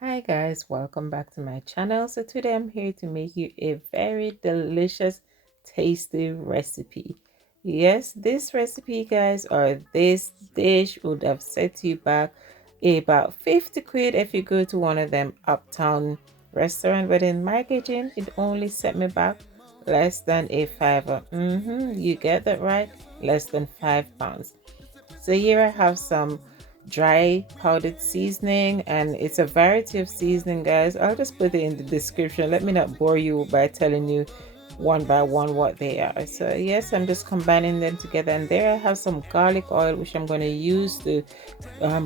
Hi guys, welcome back to my channel. So today I'm here to make you a very delicious, tasty recipe. Yes, this recipe guys, or this dish would have set you back about 50 quid if you go to one of them uptown restaurant, but in my kitchen it only set me back less than a fiver. You get that right, less than £5. So here I have some dry powdered seasoning, and it's a variety of seasoning guys. I'll just put it in the description. Let me not bore you by telling you one by one what they are. So yes, I'm just combining them together, and there I have some garlic oil which I'm going to use to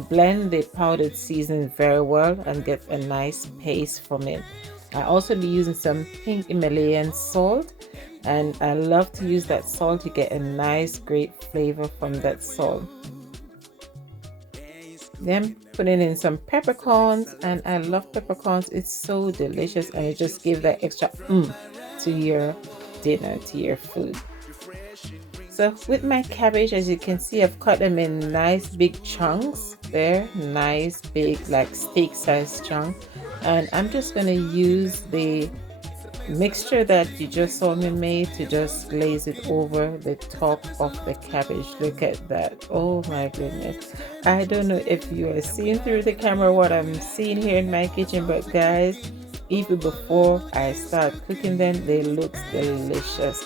blend the powdered seasoning very well and get a nice paste from it. I also be using some pink Himalayan salt, and I love to use that salt to get a nice great flavor from that salt. Then putting in some peppercorns, and I love peppercorns. It's so delicious and it just gives that extra to your dinner, to your food. So with my cabbage, as you can see, I've cut them in nice big chunks. They're nice big like steak size chunk, and I'm just going to use the mixture that you just saw me make to just glaze it over the top of the cabbage. Look at that. Oh my goodness, I don't know if you are seeing through the camera what I'm seeing here in my kitchen, but guys, even before I start cooking them, they look delicious.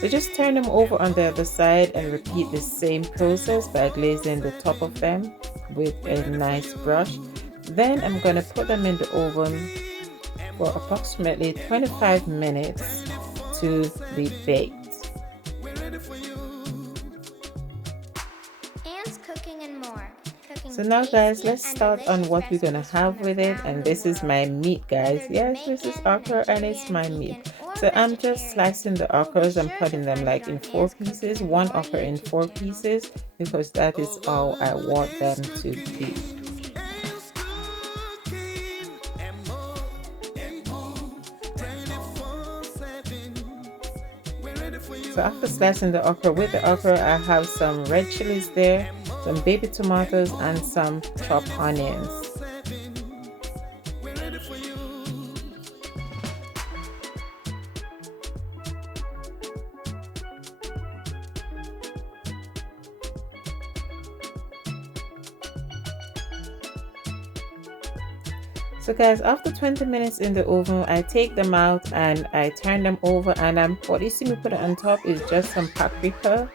So just turn them over on the other side and repeat the same process by glazing the top of them with a nice brush. Then I'm going to put them in the oven for approximately 25 minutes to be baked. So now guys, let's start on what we're gonna have with it, and this is my meat guys. Yes, this is okra and it's my meat. So I'm just slicing the okras and putting them like in 4 pieces, one okra in 4 pieces, because that is how I want them to be. So after slicing the okra, with the okra I have some red chilies there, some baby tomatoes, and some chopped onions. So guys, after 20 minutes in the oven, I take them out and I turn them over, and what you see me put on top is just some paprika.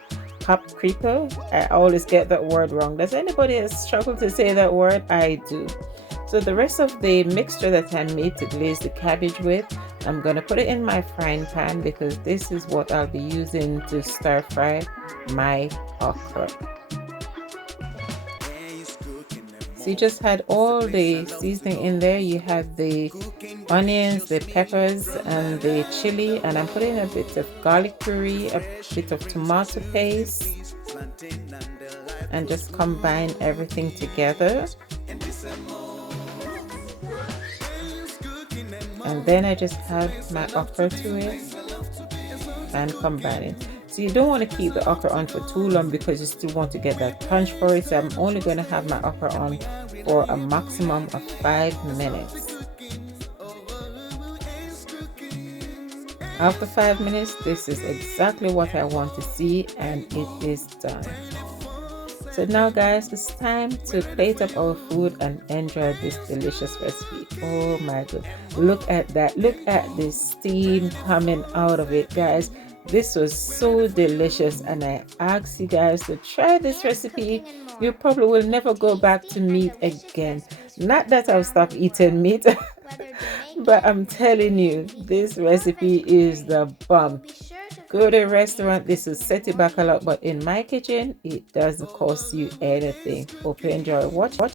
I always get that word wrong. Does anybody struggle to say that word? I do. So the rest of the mixture that I made to glaze the cabbage with, I'm going to put it in my frying pan, because this is what I'll be using to stir fry my okra. So you just had all the seasoning in there. You had the onions, the peppers, and the chili, and I'm putting a bit of garlic puree, a bit of tomato paste, and just combine everything together. And then I just add my okra to it and combine it. So you don't want to keep the okra on for too long, because you still want to get that punch for it. So I'm only going to have my okra on for a maximum of 5 minutes. After 5 minutes, this is exactly what I want to see, and it is done. So now guys, it's time to plate up our food and enjoy this delicious recipe. Oh my god, look at that. Look at the steam coming out of it guys. This was so delicious, and I ask you guys to try this recipe. You probably will never go back to meat again. Not that I'll stop eating meat, but I'm telling you, this recipe is the bomb. Go to a restaurant, this will set you back a lot, but in my kitchen, it doesn't cost you anything. Hope you enjoy. Watch.